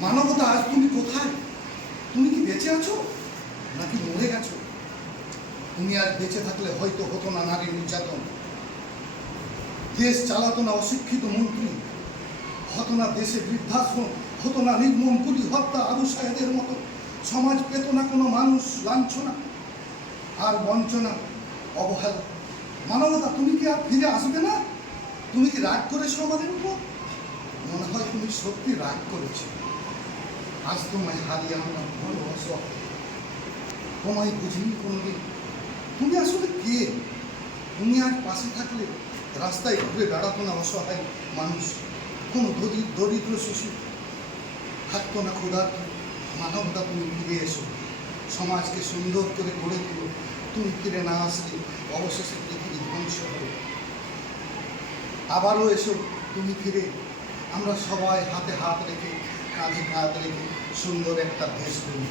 মানবতা আজ তুমি কোথায়? তুমি কি বেঁচে আছো নাকি মরে গেছো? তুমি আজ বেঁচে থাকলে হয়তো হতো না নারী নির্যাতন। দেশ চালাতো না অশিক্ষিত মন্ত্রী। হতো না দেশে বৃদ্ধাশ্রম। হতো না নির্মম গুলি হত্যা আবু সাহেদের মতো। সমাজ পেত না কোনো মানুষ লাঞ্ছনা। আর বঞ্চনা, অবহেলা। মানবতা, তুমি কি আর ফিরে আসবে না? তুমি কি রাগ করেছ আমাদের উপর? মনে হয় তুমি সত্যি রাগ করেছ। আজ তোমায় হারিয়ে আমরা অসহায় তোমায় বুঝিনি কোনোদিন। তুমি আসলে কে? তুমি আজ পাশে থাকলে রাস্তায় ঘুরে বেড়াতো না অসহায় মানুষ, কোনো দরি- দরিদ্র শিশু। থাকতো না ক্ষুধার্ত। মানবতা তুমি ফিরে এসো। সমাজকে সুন্দর করে গড়ে তুলো। তুমি ফিরে না আসলে অবশেষে পৃথিবী ধ্বংস হবে। আবারও এসো, তুমি ফিরে। আমরা সবাই হাতে হাত রেখে কাঁধে কাঁধ রেখে সুন্দর একটা দেশ গড়ি